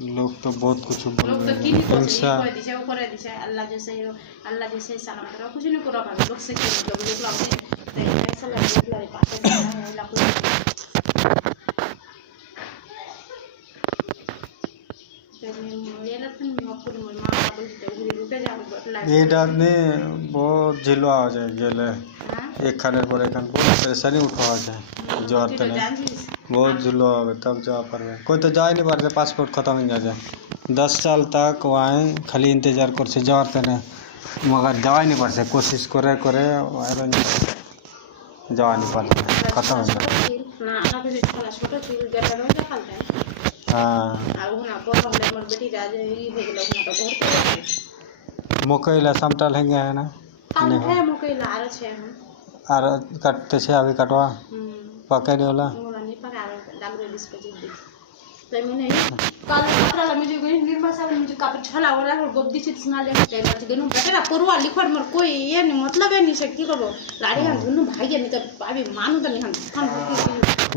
लोग तो बहुत कुछ बोल लोग तो रहे की हैं, नहीं हिंसा। कर दिशा वो कर दिशा अल्लाह जैसे सलामत रहो कुछ नहीं करो भाई लोग से की मतलब लोग लाते तो ऐसा लगे लोग पाते हैं लोग एडाने बहुत झिलवा हो जाए गेले एक खाने पर एक खान बहुत परेशानी उठा जाए जोर तने बहुत झिलवा हो तब जा पर कोई तो जा ही नहीं पाते पासपोर्ट खत्म हो जाए 10 साल तक वहाँ खाली इंतजार कर से जोर तने मगर जा ही नहीं पाते कोशिश करे करे जा नहीं पाते खत्म हो जाए। हाँ मकई समटल है गया है ना और कटते छे अभी कटवा पके नहीं होला कोई ये नहीं मतलब है नहीं शक्ति करो लाड़ी हम दोनों भाई नहीं तो अभी मानू तो नहीं हम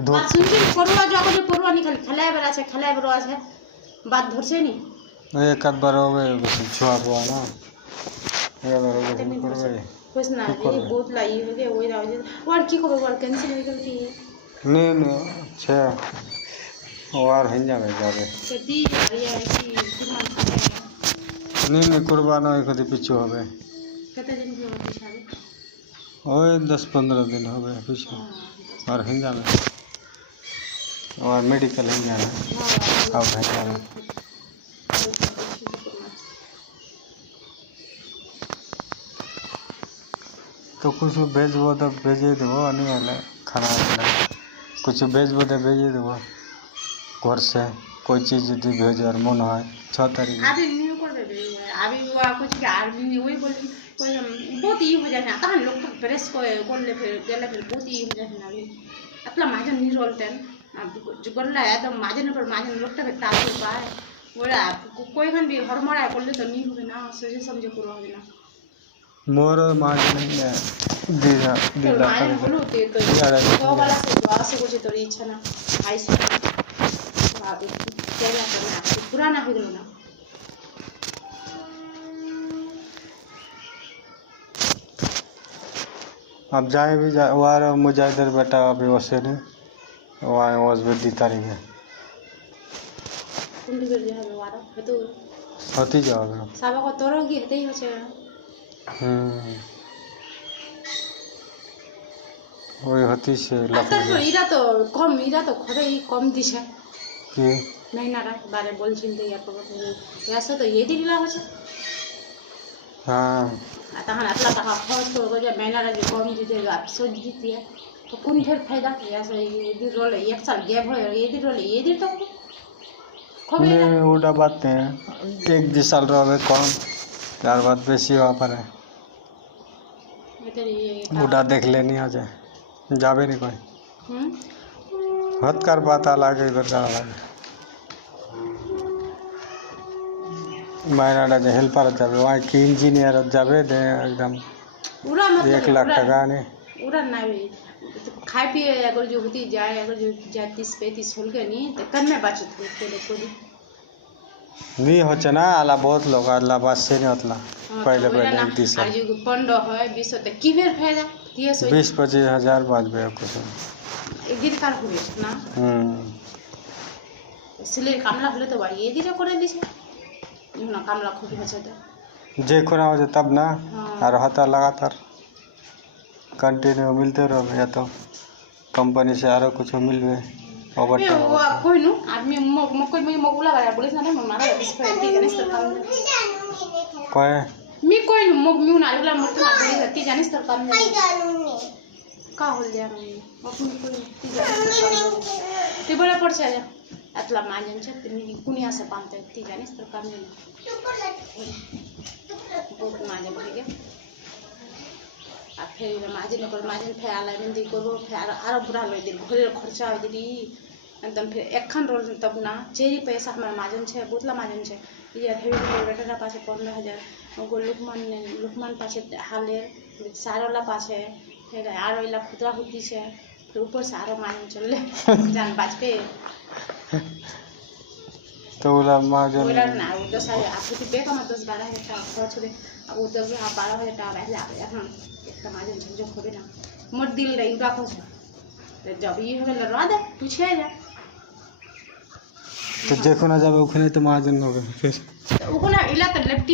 बात सुन के परुआ जो आगे परुआ निकल खलाए बरा है बात धर से नहीं एक आध बार हो गए छुआ हुआ ना ये बार हो गए कर गए बस ना ये बहुत लाई हो गए वही राव और की खबर और कैंसिल हो गई नहीं छे और हिं जावे जावे कदी यार की नहीं कुर्बान होए कदी पीछे हो गए कितने दिन की होती शादी ओए 10-15 दिन हो गए पीछे और हिं जावे और मेडिकल हिं जावे अब है जावे तो कुछ भेजबो तो भेजे देबो नहीं हले खाना कुछ भेजबो तो भेजे देबो घर से कोई चीज यदि भेजे और मन है 6 तारीख अभी नहीं कर दे अभी वो कुछ के आर्मी वही बोल कोई बहुत ही हो जाए ना कहां लोग तो प्रेस को ले फिर गेला फिर बहुत ही हो जाए ना अभी अपना माजन नहीं रोलते जो गल्ला है तो माजन लोग तो ताल के पाए बोला कोई खन भी हरमड़ा कर ले तो नहीं होगे ना सोचे समझे पूरा होगे ना मोर माजन है दीदा दीदा माजन बोलो तो वाला से द्वारा से कुछ तो इच्छा ना आई से क्या करना पुराना हो गया ना अब जाए भी जा वार मुजाहिदर बेटा अभी वैसे नहीं वहाँ वाज भी दी तारीख है कुंडी कर जा है वारा है तो होती जाओगे साबा को तोरो की हेते ही होचे वही होती से अच्छा तो इरा तो खरे ही कम दिशा कि नहीं ना रा बारे बोल चिंते या तो ऐसा तो ये दिला होचे हाँ आता हन अतला का फर्स्ट हो गया मैंने रा जो कम दीजिए आप सोच दीती है तो कौन फिर फायदा ऐसा ये भी रोल एक साल गैप हो ये भी रोल ये भी तो नहीं उड़ा बात है 1-2 साल रहे कम यार बात बेसी वहाँ पर है उड़ा देख लेनी आ जाए जावे नहीं कोई हद कर बात अलग इधर का अलग मायना जो हेल्पर जावे वहाँ की इंजीनियर जावे दे एकदम 1 लाख टका नहीं उड़ा ना खाए पिए अगर जो होती जाए अगर जो 30-35 होल के नहीं तो कम में बचत होते लोग नहीं होचे ना अला बहुत लोग अला बस से नहीं होतला पहले 30 आज जो 15 है 20 तक की बेर फायदा 20-25 हजार बाजबे कुछ एक दिन कार हुए ना इसलिए कामला हले तो बाड़ी ये दिन करे दिस ना कामला खूब होचे तो जे कोना हो तब ना और हता लगातार कंटिन्यू मिलते रहो या तो कंपनी से आरो कुछ मिलवे ओवर वो कोई नु आदमी कोई मगुला वाला बोले ना मारा इस पे ती जानिस तो काम कोई मी कोई मी नालुला मत ना बोली ती जानिस तो काम का होल दिया अपन कोई ती जानिस ते बड़ा पड़ छे अतला माजन छे ती कुनिया से पानते ती जानिस तो काम बहुत माजन हो गया आ फिर माजन फिर आला बिंदी करो फिर आरो बुरा लई दे घरे खर्चा हो दे एकदम फिर एकखन रोल तब ना चेरी पैसा हमारा माजन छे बोतला माजन छे ये हेवी बेटा पाछे 15,000 गो लुकमान पाछे हाले सारोला पाछे फिर आरो इला खुदरा होती छे फिर ऊपर से आरो माजन चले जान बाज पे তো ওগুলা মহাজন ওইটা না ও 10,000 আপনি কি বেক আমার 10-12,000 টাকা খরচ হবে আর ও 10,000-12,000 টাকা রাখলে এখন একটা মাঝে ঝঞ্ঝট হবে না মোর দিলটা ইউরা খোঁজে जब ये হবে লড়া দে পিছিয়ে যা তো যেখানে যাবে ওখানেই তো মহাজন হবে ফির ওখানে ইলা তো লেফটি